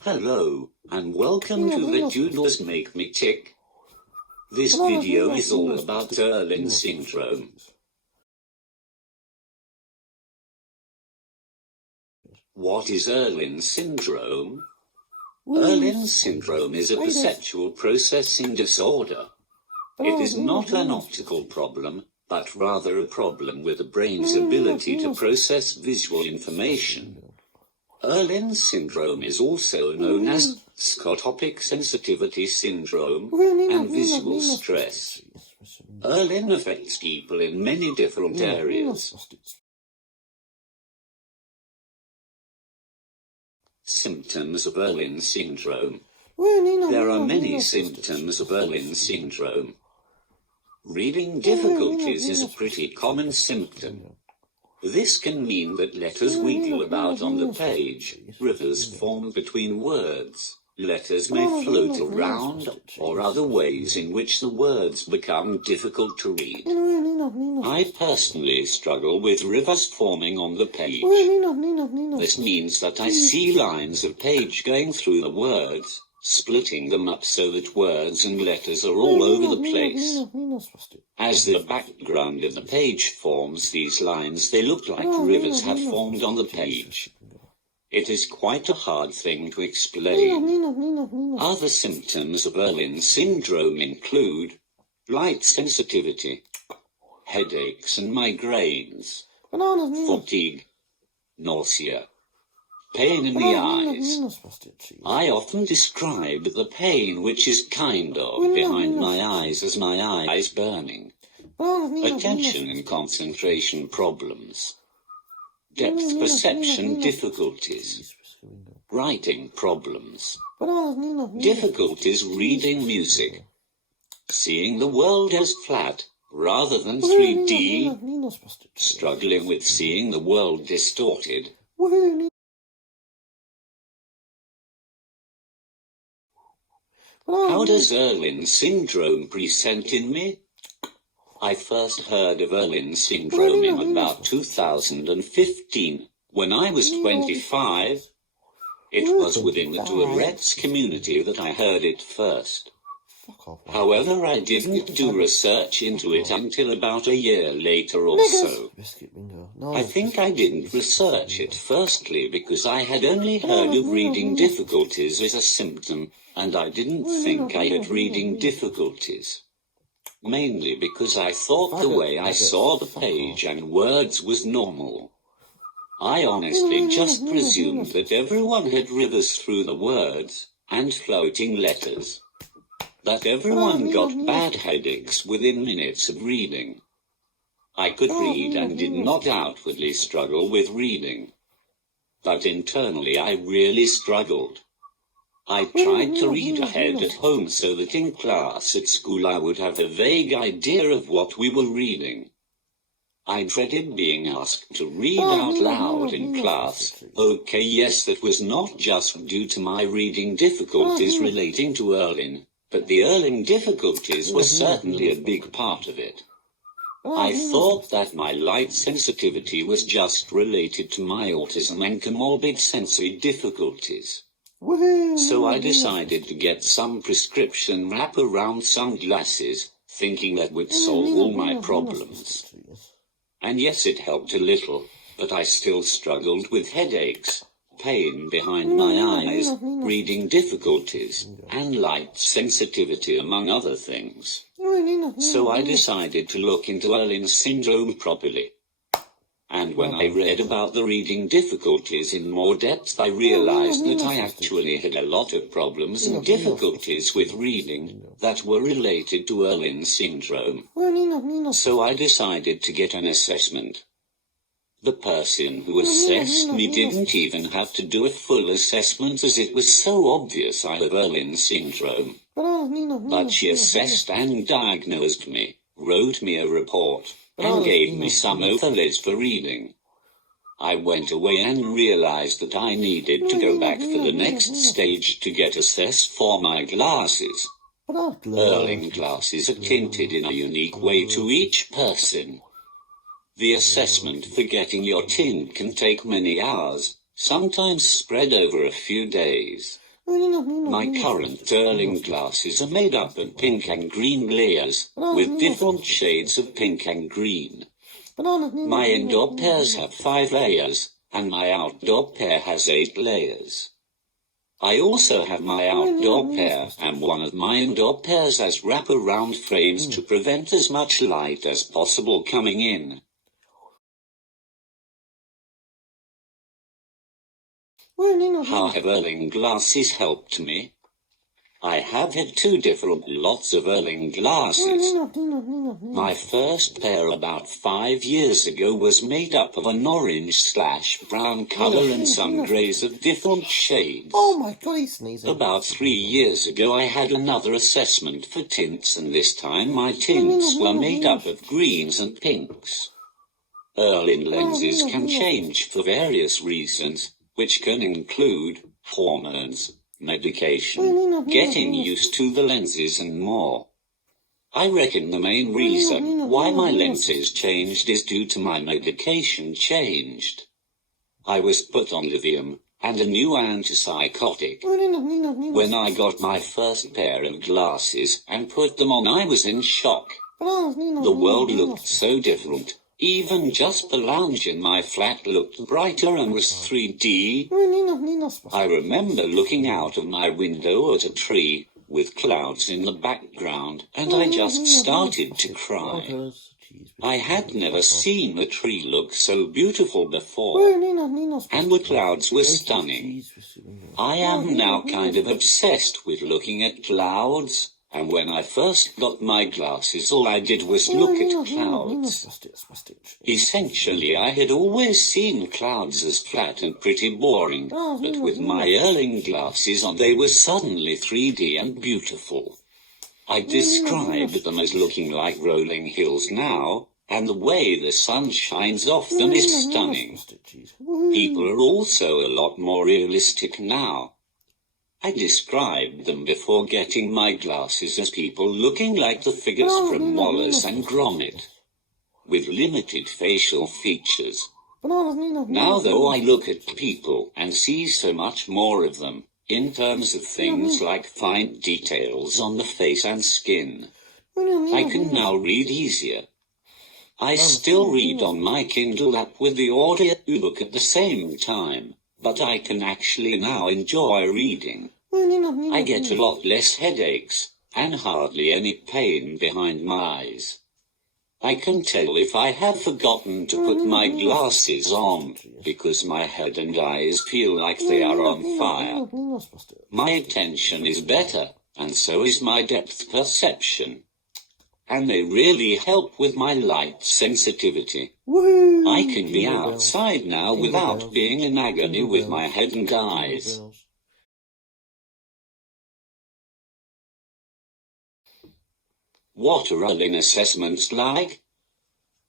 Hello, and welcome to the Doodles Make Me Tick. This video is all about Irlen Syndrome. What is Irlen Syndrome? Irlen Syndrome is a perceptual processing disorder. It is not an optical problem, but rather a problem with the brain's ability to process visual information. Irlen Syndrome is also known as scotopic sensitivity syndrome and visual stress. Irlen affects people in many different areas. Symptoms of Irlen Syndrome. There are many symptoms of Irlen Syndrome. Reading difficulties is a pretty common symptom. This can mean that letters wiggle about on the page, rivers form between words, letters may float around, or other ways in which the words become difficult to read. I personally struggle with rivers forming on the page. This means that I see lines of page going through the words, splitting them up so that words and letters are all over the place. As the background of the page forms these lines, they look like rivers have formed on the page. It is quite a hard thing to explain. Other symptoms of Irlen Syndrome include light sensitivity, headaches and migraines, fatigue, nausea, pain in the eyes. I often describe the pain which is kind of behind my eyes as my eyes burning. Attention and concentration problems. Depth perception difficulties. Writing problems. Difficulties reading music. Seeing the world as flat rather than 3D. Struggling with seeing the world distorted. How does Irlen Syndrome present in me? I first heard of Irlen Syndrome in about 2015, when I was 25. It was within the Tourette's community that I heard it first. However, I didn't do research into it until about a year later or so. I think I didn't research it firstly because I had only heard of reading difficulties as a symptom, and I didn't think I had reading difficulties. Mainly because I thought the way I saw the page and words was normal. I honestly just presumed that everyone had rivers through the words, and floating letters. That everyone got bad headaches within minutes of reading. I could read and did not outwardly struggle with reading. But internally I really struggled. I tried to read ahead at home so that in class at school I would have a vague idea of what we were reading. I dreaded being asked to read out loud in class. Okay, yes, that was not just due to my reading difficulties relating to Irlen, but the Irlen difficulties were certainly a big part of it. I thought that my light sensitivity was just related to my autism and comorbid sensory difficulties. So I decided to get some prescription wraparound sunglasses, thinking that would solve all my problems. And yes, it helped a little, but I still struggled with headaches, pain behind my eyes, reading difficulties, and light sensitivity among other things. So I decided to look into Irlen Syndrome properly. And when I read about the reading difficulties in more depth, I realized that I actually had a lot of problems and difficulties with reading that were related to Irlen Syndrome. So I decided to get an assessment. The person who assessed me didn't even have to do a full assessment as it was so obvious I have Irlen Syndrome. But she assessed and diagnosed me, wrote me a report, and gave me some overlays for reading. I went away and realized that I needed to go back for the next stage to get assessed for my glasses. Irlen glasses are tinted in a unique way to each person. The assessment for getting your tint can take many hours, sometimes spread over a few days. My current Irlen glasses are made up of pink and green layers, with different shades of pink and green. My indoor pairs have 5 layers, and my outdoor pair has 8 layers. I also have my outdoor pair, and one of my indoor pairs has wrap-around frames to prevent as much light as possible coming in. How have Irlen glasses helped me? I have had 2 different lots of Irlen glasses. My first pair about 5 years ago was made up of an orange/brown colour and some greys of different shades. Oh my God, he's sneezing. About 3 years ago I had another assessment for tints, and this time my tints were made up of greens and pinks. Irlen lenses can change for various reasons, which can include hormones, medication, getting used to the lenses and more. I reckon the main reason why my lenses changed is due to my medication changed. I was put on lithium and a new antipsychotic. When I got my first pair of glasses and put them on, I was in shock. The world looked so different. Even just the lounge in my flat looked brighter and was 3D. I remember looking out of my window at a tree with clouds in the background, and I just started to cry. I had never seen the tree look so beautiful before, and the clouds were stunning. I am now kind of obsessed with looking at clouds. And when I first got my glasses, all I did was look at clouds. Essentially, I had always seen clouds as flat and pretty boring, but with my Irlen glasses on, they were suddenly 3D and beautiful. I describe them as looking like rolling hills now, and the way the sun shines off them is stunning. People are also a lot more realistic now. I described them before getting my glasses as people looking like the figures from Wallace and Gromit, with limited facial features. Now though, I look at people and see so much more of them, in terms of things like fine details on the face and skin. I can now read easier. I still read on my Kindle app with the audiobook at the same time, but I can actually now enjoy reading. I get a lot less headaches, and hardly any pain behind my eyes. I can tell if I have forgotten to put my glasses on, because my head and eyes feel like they are on fire. My attention is better, and so is my depth perception. And they really help with my light sensitivity. I can be outside now without being in agony with my head and eyes. What are Irlen assessments like?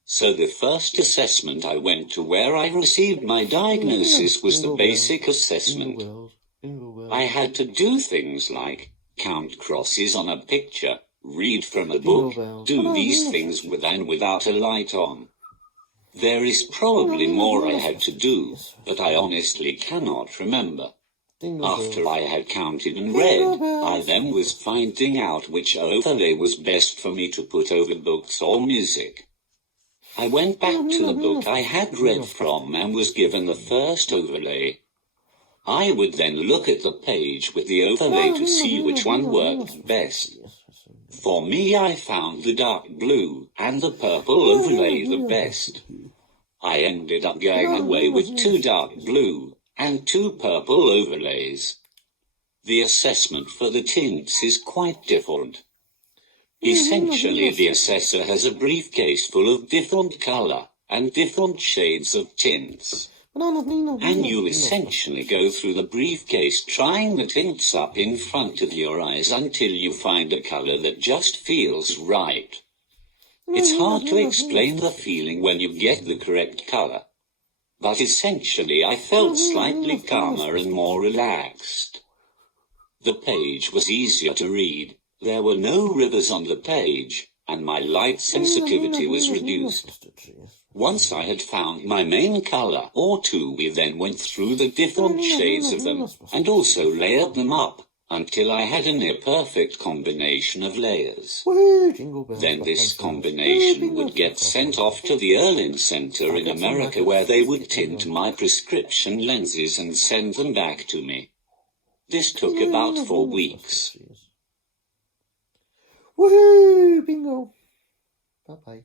So the first assessment I went to where I received my diagnosis was the basic assessment. I had to do things like count crosses on a picture, read from a book, do these things with and without a light on. There is probably more I had to do, but I honestly cannot remember. After I had counted and read, I then was finding out which overlay was best for me to put over books or music. I went back to the book I had read from and was given the first overlay. I would then look at the page with the overlay to see which one worked best. For me, I found the dark blue and the purple overlay the best. I ended up going away with 2 dark blue and 2 purple overlays. The assessment for the tints is quite different. Essentially, the assessor has a briefcase full of different color and different shades of tints. And you essentially go through the briefcase trying the tints up in front of your eyes until you find a color that just feels right. It's hard to explain the feeling when you get the correct color. But essentially, I felt slightly calmer and more relaxed. The page was easier to read, there were no rivers on the page, and my light sensitivity was reduced. Once I had found my main color or two, we then went through the different shades of them and also layered them up until I had a near-perfect combination of layers. Then this combination would get sent off to the Irlen Center in America, where they would tint my prescription lenses and send them back to me. This took about 4 weeks. Woohoo! Bingo! Bye-bye.